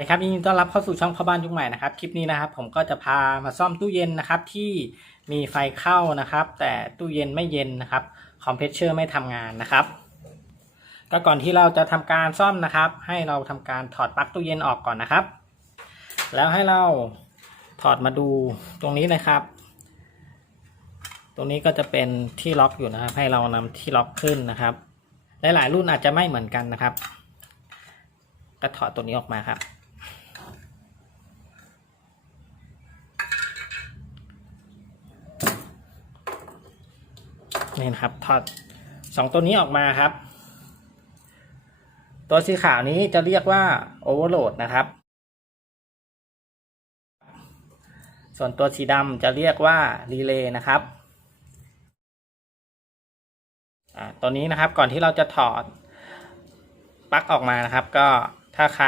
นะครับยินดีต้อนรับเข้าสู่ช่องพ่อบ้านยุคใหม่นะครับคลิปนี้นะครับ ผมก็จะพามาซ่อมตู้เย็นนะครับที่มีไฟเข้านะครับ แต่ตู้เย็นไม่เย็นนะครับคอมเพรสเชอร์ไม่ทำงานนะครับ ก็ก่อนที่เราจะทำการซ่อมนะครับ ให้เราทำการถอดปลั๊กตู้เย็นออกก่อนนะครับ แล้วให้เราถอดมาดูตรงนี้นะครับ ตรงนี้ก็จะเป็นที่ล็อกอยู่นะครับ ให้เรานำที่ล็อกขึ้นนะครับหลายๆรุ่นอาจจะไม่เหมือนกันนะครับ ก็ถอดตัวนี้ออกมาครับ นี่นะครับถอดสองตัวนี้ออกมาครับ ตัวสีขาวนี้จะเรียกว่าโอเวอร์โหลดนะครับ ส่วนตัวสีดำจะเรียกว่ารีเลย์นะครับตัวนี้นะครับก่อนที่เราจะถอดปลั๊กออกมานะครับ ก็ถ้าใคร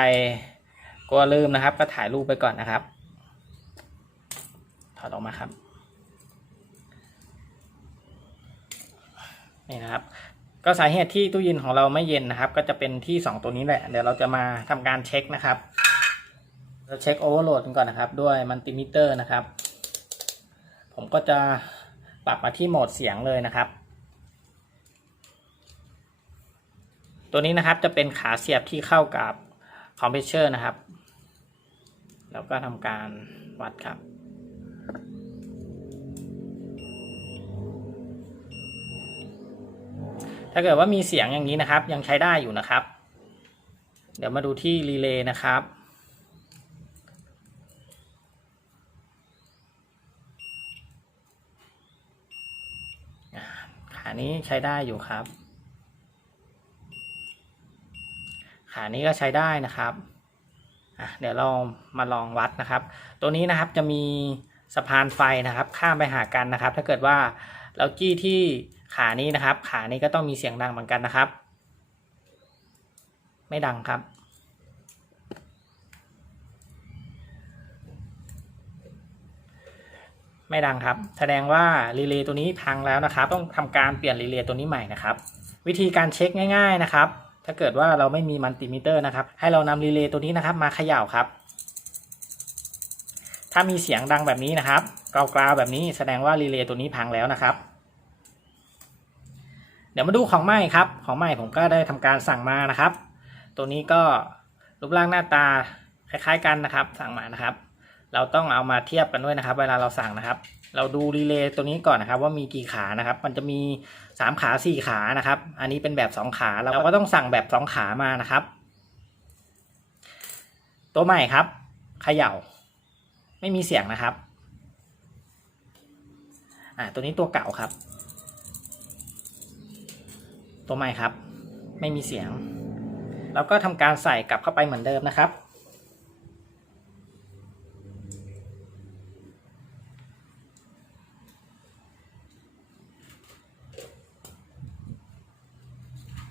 กลัวลืมนะครับ ก็ถ่ายรูปไปก่อนนะครับ ถอดออกมาครับ นี่นะครับก็สาเหตุที่ตู้เย็นของเราไม่เย็นนะครับ ก็จะเป็นที่ 2 ตัวนี้แหละ เดี๋ยวเราจะมาทำการเช็คนะครับ เราเช็คโอเวอร์โหลดกันก่อนนะครับ ด้วยมัลติมิเตอร์นะครับ ผมก็จะปรับมาที่โหมดเสียงเลยนะครับ ตัวนี้นะครับจะเป็นขาเสียบที่เข้ากับคอมเพรสเชอร์นะครับ แล้วก็ทำการวัดครับ ถ้าเกิดว่ามีเสียงอย่างนี้นะครับ ยังใช้ได้อยู่นะครับ เดี๋ยวมาดูที่รีเลย์นะครับขานี้ใช้ได้อยู่ครับ ขานี้ก็ใช้ได้นะครับเดี๋ยวเรามาลองวัดนะครับ ตัวนี้นะครับจะมีสะพานไฟนะครับ ข้ามไปหากันนะครับ ถ้าเกิดว่าเราจี้ที่ ขานี้นะครับ ขานี้ก็ต้องมีเสียงดังเหมือนกันนะครับ ไม่ดังครับ ไม่ดังครับ แสดงว่ารีเลย์ตัวนี้พังแล้วนะครับ ต้องทำการเปลี่ยนรีเลย์ตัวนี้ใหม่นะครับ วิธีการเช็คง่าย ๆนะครับ ถ้าเกิดว่าเราไม่มีมัลติมิเตอร์นะครับ ให้เรานำรีเลย์ตัวนี้นะครับ มาเขย่าครับ ถ้ามีเสียงดังแบบนี้นะครับกราวๆแบบนี้แสดงว่ารีเลย์ตัวนี้พังแล้วนะครับ เดี๋ยวมาดูของใหม่ครับ ของใหม่ผมก็ได้ทำการสั่งมานะครับ ตัวนี้ก็รูปร่างหน้าตาคล้ายๆกันนะครับ สั่งมานะครับ เราต้องเอามาเทียบกันด้วยนะครับ เวลาเราสั่งนะครับ เราดูรีเลย์ตัวนี้ก่อนนะครับ ว่ามีกี่ขานะครับ มันจะมีสามขาสี่ขานะครับ อันนี้เป็นแบบสองขาเราก็ต้องสั่งแบบสองขามานะครับ ตัวใหม่ครับเขย่า ไม่มีเสียงนะครับ อ่าตัวนี้ตัวเก่าครับ ตัวใหม่ครับ ไม่มีเสียง แล้วก็ทำการใส่กลับเข้าไปเหมือนเดิมนะครับ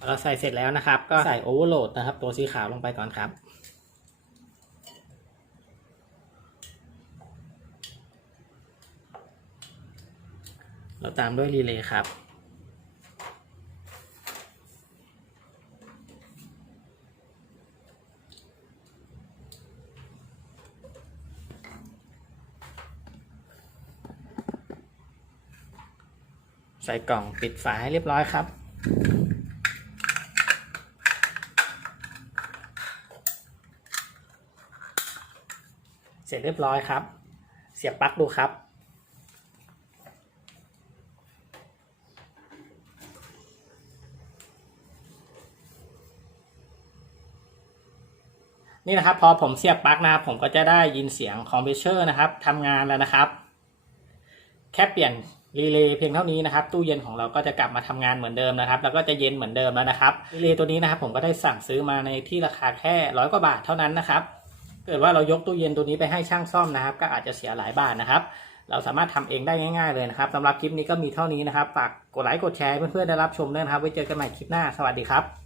เราใส่เสร็จแล้วนะครับ ก็ใส่โอเวอร์โหลดนะครับ ตัวสีขาวลงไปก่อนครับเราตามด้วยรีเลย์ครับ ส่กล่องปิดฝาให้เรียบร้อยครับ เสร็จเรียบร้อยครับ เสียบปลั๊กดูครับ นี่นะครับพอผมเสียบปลั๊กนะครับผมก็จะได้ยินเสียงคอมเพรสเชอร์นะครับทำงานแล้วนะครับ แค่เปลี่ยน รีเลย์เพียงเท่านี้นะครับตู้เย็นของเราก็จะกลับมาทำงานเหมือนเดิมนะครับ แล้วก็จะเย็นเหมือนเดิมแล้วนะครับรีเลย์ตัวนี้นะครับผมก็ได้สั่งซื้อมาในที่ราคาแค่ร้อยกว่าบาทเท่านั้นนะครับเกิดว่าเรายกตู้เย็นตัวนี้ไปให้ช่างซ่อมนะครับ ก็อาจจะเสียหลายบาทนะครับ เราสามารถทำเองได้ง่ายๆเลยนะครับสำหรับคลิปนี้ก็มีเท่านี้นะครับฝากกดไลค์กดแชร์เพื่อนๆได้รับชมด้วยนะครับไว้เจอกันใหม่คลิปหน้าสวัสดีครับ